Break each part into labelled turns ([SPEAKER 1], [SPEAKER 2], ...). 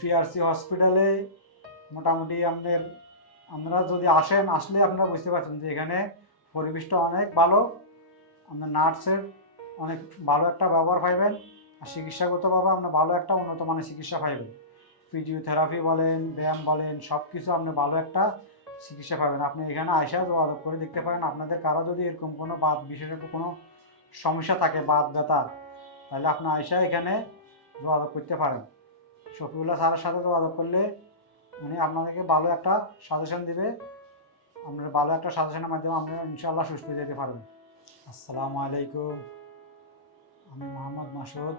[SPEAKER 1] DPRC হসপিটালে মোটামুটি আপনার আপনারা যদি আসেন, আসলে আপনারা বুঝতে পারছেন যে এখানে পরিবেশটা অনেক ভালো আপনার নার্সের অনেক ভালো একটা ব্যবহার পাইবেন, আর চিকিৎসাগতভাবে আপনার ভালো একটা উন্নত মানের চিকিৎসা পাইবেন। ফিজিওথেরাপি বলেন, ব্যায়াম বলেন সব কিছু আপনি ভালো একটা চিকিৎসা পাবেন। আপনি এখানে আয়সা যোগাযোগ করে দেখতে পারেন, আপনাদের কারও যদি এরকম কোনো বাদ বিশেষত কোনো সমস্যা থাকে বাদ ব্যথা, তাহলে আপনি আয়সা এখানে যোগাযোগ করতে পারেন। শফিউল্লাহ স্যারের সাথে যোগাযোগ করলে উনি আপনাদেরকে ভালো একটা সাজেশন দিবে। আপনার ভালো একটা সাজেশনের মাধ্যমে আপনারা ইনশাল্লাহ সুস্থ যেতে পারবেন আসসালামু আলাইকুম। আমি মোহাম্মদ মাসুদ।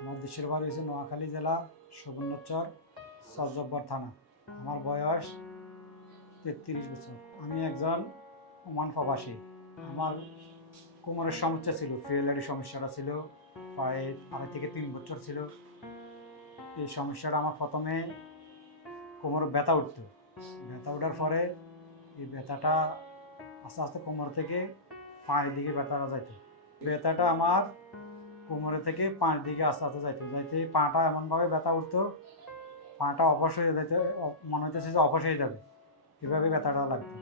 [SPEAKER 1] আমার দেশের বাড়ি হয়েছে নোয়াখালী জেলা, সুবর্ণচর সরজব্বর থানা। আমার বয়স তেত্রিশ বছর। আমি একজন ওমান প্রবাসী। আমার কোমরের সমস্যা ছিল ফেলারি সমস্যাটা ছিল, প্রায় আড়াই থেকে তিন বছর ছিল। এই সমস্যাটা আমার প্রথমে কোমরে ব্যথা উঠতো। ব্যথা ওঠার পরে এই ব্যথাটা আস্তে আস্তে কোমর থেকে পায়ের দিকে ব্যথাটা যাইতো। ব্যথাটা আমার কোমরে থেকে পাঁচ দিকে আস্তে আস্তে যাইতো। যাইতে পাটা এমনভাবে ব্যথা উঠতো, পাটা অবশ হয়ে যাইতে মনে হইতেছে যে অবশ হয়ে যাবে। এভাবে ব্যথাটা লাগতো।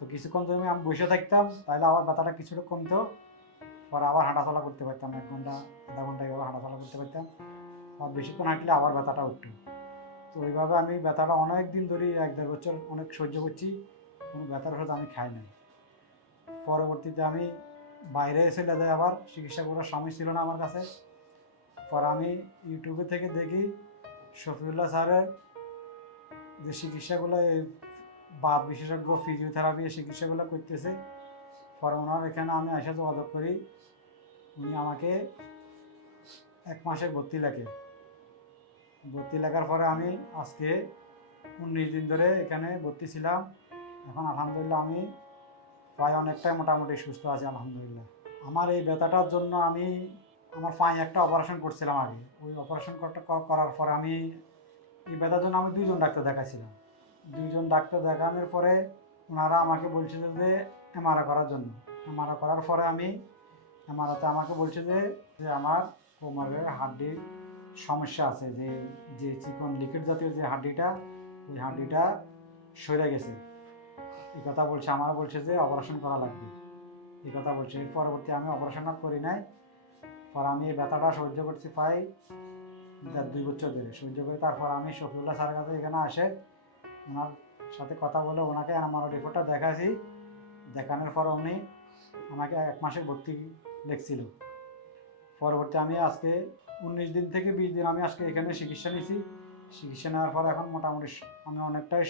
[SPEAKER 1] তো কিছুক্ষণ যদি আমি বসে থাকতাম তাহলে আবার ব্যথাটা কিছুটা কমতো। পরে আবার হাঁটাচলা করতে পারতাম। এক ঘণ্টা, আধা ঘণ্টা এভাবে হাঁটাচলা করতে পারতাম। আর বেশিক্ষণ হাঁটলে আবার ব্যথাটা উঠতো। তো ওইভাবে আমি ব্যথাটা অনেক দিন ধরে এক দেড় বছর অনেক সহ্য করছি, কোনো ব্যথার ওষুধ আমি খাই নাই। পরবর্তীতে আমি বাইরে এসে যাই আবার চিকিৎসা করার সময় ছিল না আমার কাছে। পর আমি ইউটিউবে থেকে দেখি শফিউল্লাহ স্যারের যে চিকিৎসাগুলো, এই বাদ বিশেষজ্ঞ ফিজিওথেরাপি এই চিকিৎসাগুলো করতেছে, পরে ওনার এখানে আমি এসে যোগাযোগ করি। উনি আমাকে এক মাসের ভর্তি লেখে। ভর্তি লেখার পরে আমি আজকে উনিশ দিন ধরে এখানে ভর্তি ছিলাম। এখন আলহামদুলিল্লাহ আমি প্রায় অনেকটাই মোটামুটি সুস্থ আছি, আলহামদুলিল্লাহ। আমার এই ব্যথাটার জন্য আমি আমার পায়ে একটা অপারেশন করছিলাম আগে। ওই অপারেশন করার পরে আমি এই ব্যথার জন্য আমি দুইজন ডাক্তার দেখাইছিলাম। দুইজন ডাক্তার দেখানোর পরে ওনারা আমাকে বলছিল যে এমআরআই করার জন্য। এমআরআই করার পরে আমি এমআরআইতে আমাকে বলছে যে যে আমার কোমরের হাড্ডির সমস্যা আছে যে যে চিকন লিকুইড জাতীয় যে হাড্ডিটা, ওই হাড্ডিটা সরে গেছে। এই কথা বলছে আমার বলছে যে অপারেশন করা লাগবে। এই কথা বলছে, এর পরবর্তী আমি অপারেশন করি নাই। পর আমি এই ব্যথাটা সহ্য করছি প্রায় দুই বছর ধরে। সহ্য করে তারপর আমি শফিউল্লাহ স্যারের কাছে এখানে আসে। ওনার সাথে কথা বলে ওনাকে আমার রিপোর্টটা দেখাছি দেখানোর পর উনি আমাকে এক মাসের ভর্তি লিখছিল। পরবর্তী আমি আজকে উনিশ দিন থেকে বিশ দিন আমি আজকে এখানে চিকিৎসা নিয়েছি চিকিৎসা নেওয়ার পর এখন মোটামুটি আমি অনেকটাই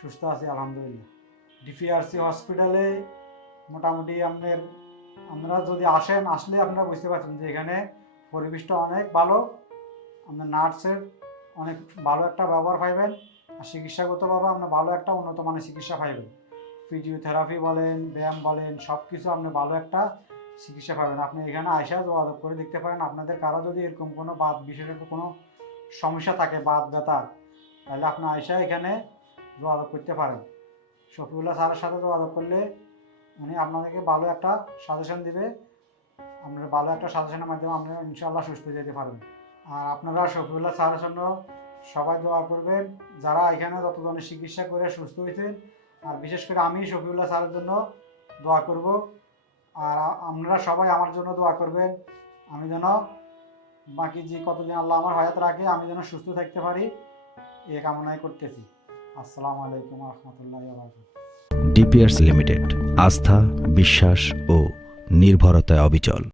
[SPEAKER 1] সুস্থ আছি, আলহামদুলিল্লাহ। ডিপিআরসি হসপিটালে মোটামুটি আপনার, আপনারা যদি আসেন, আসলে আপনারা বুঝতে পারছেন যে এখানে পরিবেশটা অনেক ভালো। আপনার নার্সের অনেক ভালো একটা ব্যবহার পাইবেন, আর চিকিৎসাগতভাবে আপনার ভালো একটা উন্নত মানের চিকিৎসা পাইবেন। ফিজিওথেরাপি বলেন, ব্যায়াম বলেন সব কিছু আপনি ভালো একটা চিকিৎসা পাবেন। আপনি এখানে আয়সা যোগাযোগ করে দেখতে পারেন আপনাদের কারও যদি এরকম কোনো বাদ বিশেষত কোনো সমস্যা থাকে বাদ ব্যথা, তাহলে আপনি আয়সা এখানে যোগাযোগ করতে পারেন। শফিউল্লাহ স্যারের সাথে যোগাযোগ করলে উনি আপনাদেরকে ভালো একটা সাজেশন দিবে। আপনার ভালো একটা সাজেশনের মাধ্যমে আপনারা ইনশাল্লাহ সুস্থ যেতে পারবেন। আর আপনারা শফিউল্লাহ স্যারের জন্য সবাই দোয়া করবেন, যারা এখানে যত ধরনের চিকিৎসা করে সুস্থ হয়েছেন, আর বিশেষ করে আমি শফিউল্লাহ স্যারের জন্য দোয়া করব। আর আপনারা সবাই আমার জন্য দোয়া করবেন। আমি যেন বাকি যে কতদিন আল্লাহ আমার হায়াত রাখে, আমি যেন সুস্থ থাকতে পারি, এ কামনাই করতেছি। আসসালামু আলাইকুম রহমতুল্লাহ
[SPEAKER 2] ডিপিআরস লিমিটেড, আস্থা, বিশ্বাস ও নির্ভরতায় অবিচল।